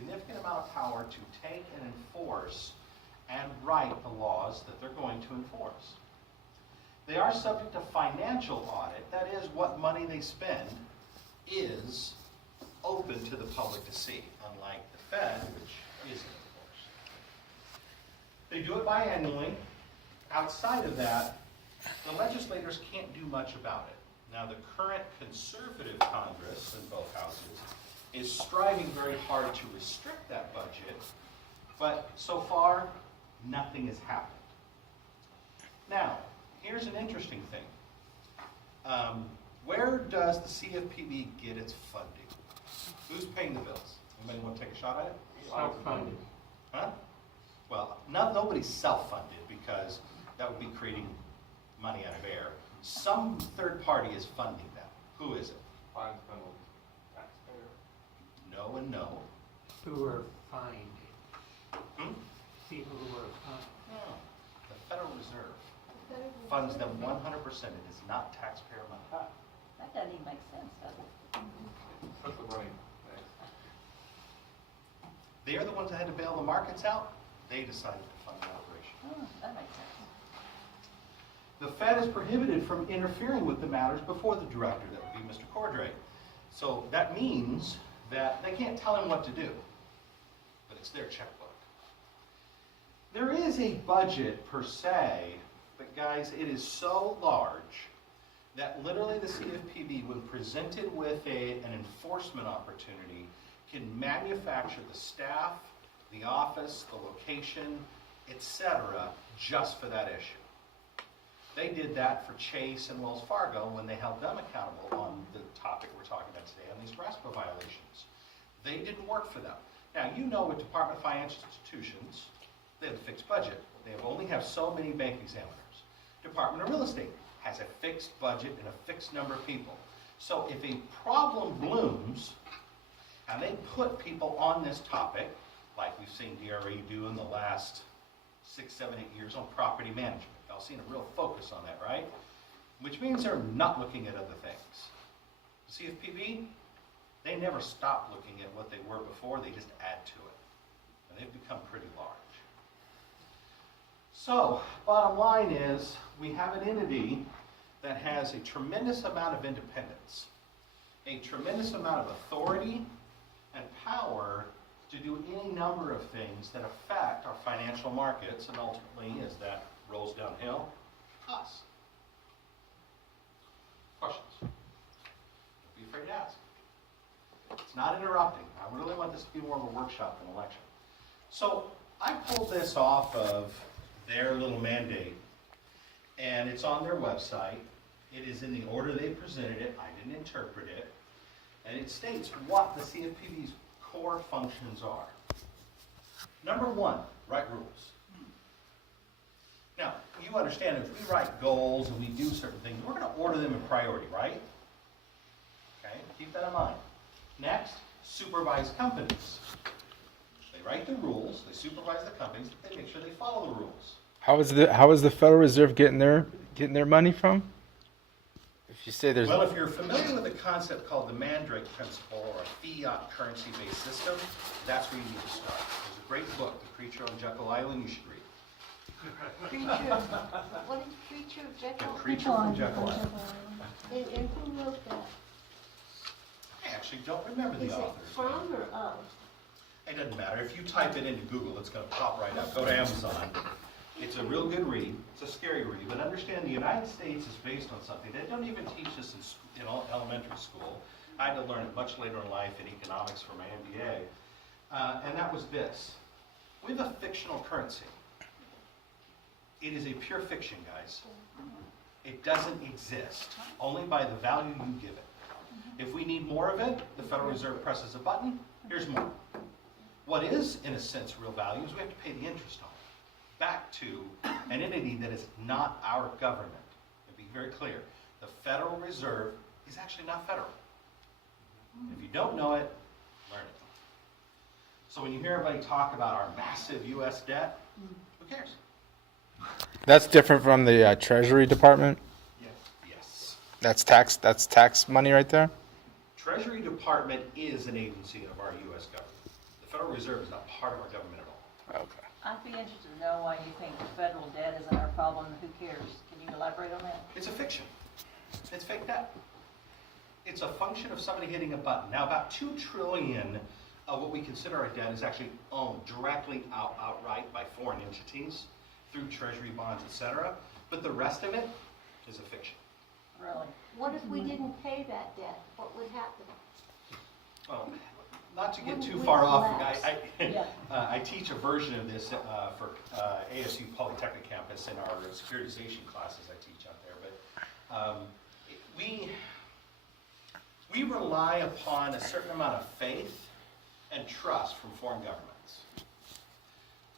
significant amount of power to take and enforce and write the laws that they're going to enforce. They are subject to financial audit. That is, what money they spend is open to the public to see, unlike the Fed, which isn't, of course. They do it biannually. Outside of that, the legislators can't do much about it. Now, the current conservative Congress in both houses is striving very hard to restrict that budget, but so far, nothing has happened. Now, here's an interesting thing. Where does the CFPB get its funding? Who's paying the bills? Anybody want to take a shot at it? Self-funded. Huh? Well, nobody's self-funded because that would be creating money out of air. Some third party is funding them. Who is it? Fines, penalties, taxpayer. No and no. Who are fined? People who are fined. No. The Federal Reserve funds them 100%. It is not taxpayer money. That doesn't even make sense, does it? Put the money. They're the ones that had to bail the markets out. They decided to fund the operation. Oh, that makes sense. The Fed is prohibited from interfering with the matters before the director. That would be Mr. Cordray. So that means that they can't tell him what to do, but it's their checkbook. There is a budget per se, but guys, it is so large that literally the CFPB, when presented with an enforcement opportunity, can manufacture the staff, the office, the location, etc., just for that issue. They did that for Chase and Wells Fargo when they held them accountable on the topic we're talking about today, on these RESPA violations. They didn't work for them. Now, you know with Department of Financial Institutions, they have a fixed budget. They only have so many bank examiners. Department of Real Estate has a fixed budget and a fixed number of people. So if a problem blooms, and they put people on this topic, like we've seen DRE do in the last 6, 7, 8 years on property management. Y'all seen a real focus on that, right? Which means they're not looking at other things. The CFPB, they never stop looking at what they were before, they just add to it. And they've become pretty large. So, bottom line is, we have an entity that has a tremendous amount of independence, a tremendous amount of authority and power to do any number of things that affect our financial markets, and ultimately, as that rolls downhill, us. Questions? Don't be afraid to ask. It's not interrupting. I really want this to be more of a workshop than a lecture. So I pulled this off of their little mandate, and it's on their website. It is in the order they presented it. I didn't interpret it. And it states what the CFPB's core functions are. Number one, write rules. Now, you understand if we write goals and we do certain things, we're going to order them in priority, right? Okay, keep that in mind. Next, supervise companies. They write the rules, they supervise the companies, they make sure they follow the rules. How is the Federal Reserve getting their money from? If you say there's Well, if you're familiar with a concept called the Mandrake Principle, or a fiat currency-based system, that's where you need to start. There's a great book, The Creature on Jekyll Island, you should read. What is Creature of Jekyll? The Creature from Jekyll Island. And who wrote that? I actually don't remember the Is it author. from or of? It doesn't matter. If you type it into Google, it's going to pop right up. Go to Amazon. It's a real good read. It's a scary read. But understand the United States is based on something. They don't even teach this in elementary school. I had to learn it much later in life in economics for my MBA. And that was this. We have a fictional currency. It is a pure fiction, guys. It doesn't exist, only by the value you give it. If we need more of it, the Federal Reserve presses a button, here's more. What is, in a sense, real value is we have to pay the interest on it back to an entity that is not our government. To be very clear, the Federal Reserve is actually not federal. If you don't know it, learn it. So when you hear everybody talk about our massive U.S. debt, who cares? that's different from the Treasury Department. Yes. That's tax money right there. Treasury Department is an agency of our U.S. government. The Federal Reserve is not part of our government at all. Okay. I'd be interested to know why you think the federal debt isn't our problem, who cares? Can you elaborate on that? It's a fiction. It's fake debt. It's a function of somebody hitting a button. Now, about $2 trillion of what we consider our debt is actually owned directly outright by foreign entities through treasury bonds, etc. But the rest of it is a fiction. Really? What if we didn't pay that debt? What would happen? Well, not to get Wouldn't too we far off, collapse? Yeah. I teach a version of this for ASU Polytechnic campus in our securitization classes I teach out there. But we rely upon a certain amount of faith and trust from foreign governments.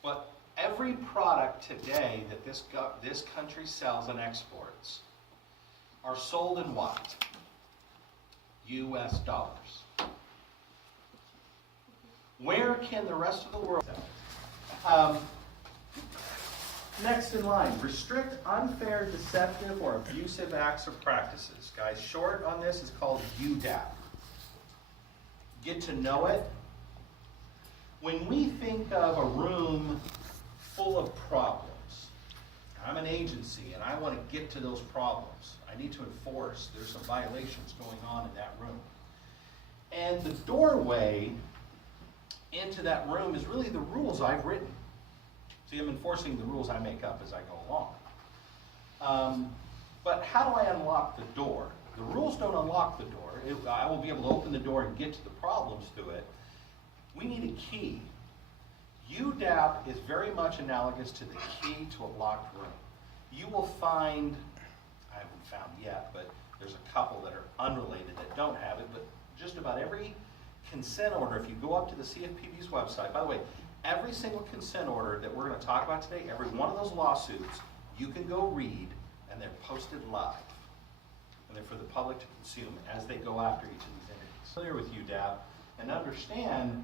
But every product today that this country sells and exports are sold in what? U.S. dollars. Where can the rest of the world sell? Next in line, restrict unfair, deceptive, or abusive acts or practices. Guys, short on this is called UDAP. Get to know it. When we think of a room full of problems, I'm an agency and I want to get to those problems. I need to enforce. There's some violations going on in that room. And the doorway into that room is really the rules I've written. See, I'm enforcing the rules I make up as I go along. But how do I unlock the door? The rules don't unlock the door. I will be able to open the door and get to the problems through it. We need a key. UDAP is very much analogous to the key to a locked room. You will find, I haven't found yet, but there's a couple that are unrelated that don't have it, but just about every consent order, if you go up to the CFPB's website, by the way, every single consent order that we're going to talk about today, every one of those lawsuits, you can go read, and they're posted live. And they're for the public to consume as they go after each of these entities. Familiar with UDAP and understand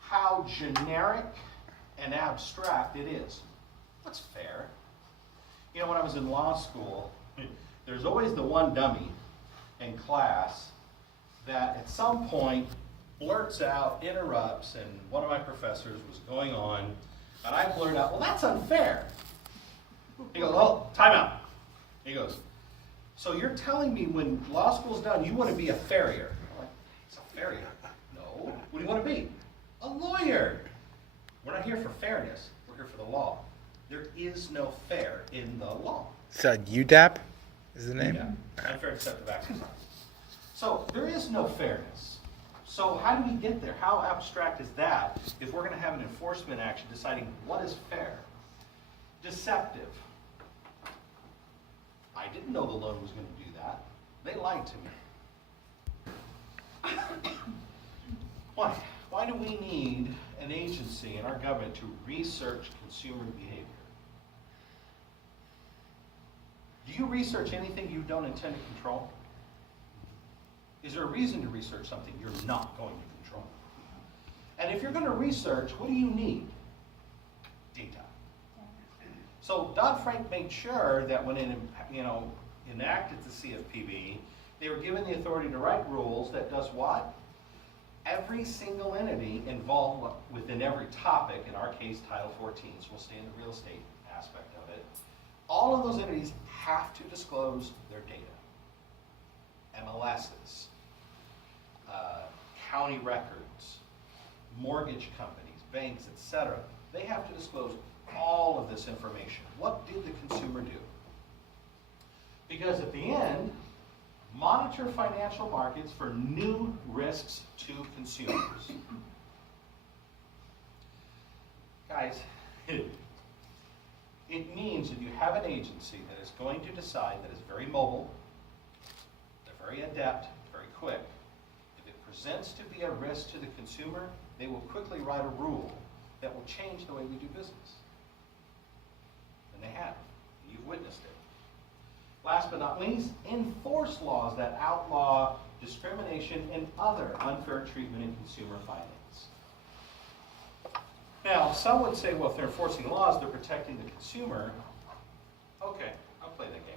how generic and abstract it is. What's fair? You know, when I was in law school, there's always the one dummy in class that at some point blurts out, interrupts, and one of my professors was going on, and I blurted out, well, that's unfair. He goes, oh, time out. He goes, so you're telling me when law school's done, you want to be a farrier? I'm like, it's a farrier? No. What do you want to be? A lawyer. We're not here for fairness. We're here for the law. There is no fair in the law. So UDAP is the name? Yeah. Unfair deceptive acts. So there is no fairness. So how do we get there? How abstract is that if we're going to have an enforcement action deciding what is fair? Deceptive. I didn't know the loan was going to do that. They lied to me. Why? Why do we need an agency in our government to research consumer behavior? Do you research anything you don't intend to control? Is there a reason to research something you're not going to control? And if you're going to research, what do you need? Data. So Dodd-Frank made sure that when it enacted the CFPB, they were given the authority to write rules that does what? Every single entity involved within every topic, in our case Title 14, so we'll stay in the real estate aspect of it, all of those entities have to disclose their data. MLSs, county records, mortgage companies, banks, etc. They have to disclose all of this information. What did the consumer do? Because at the end, monitor financial markets for new risks to consumers. Guys, it means that you have an agency that is going to decide that is very mobile, they're very adept, very quick. If it presents to be a risk to the consumer, they will quickly write a rule that will change the way we do business. And they have. You've witnessed it. Last but not least, enforce laws that outlaw discrimination and other unfair treatment in consumer finance. Now, some would say, well, if they're enforcing laws, they're protecting the consumer. Okay, I'll play that game.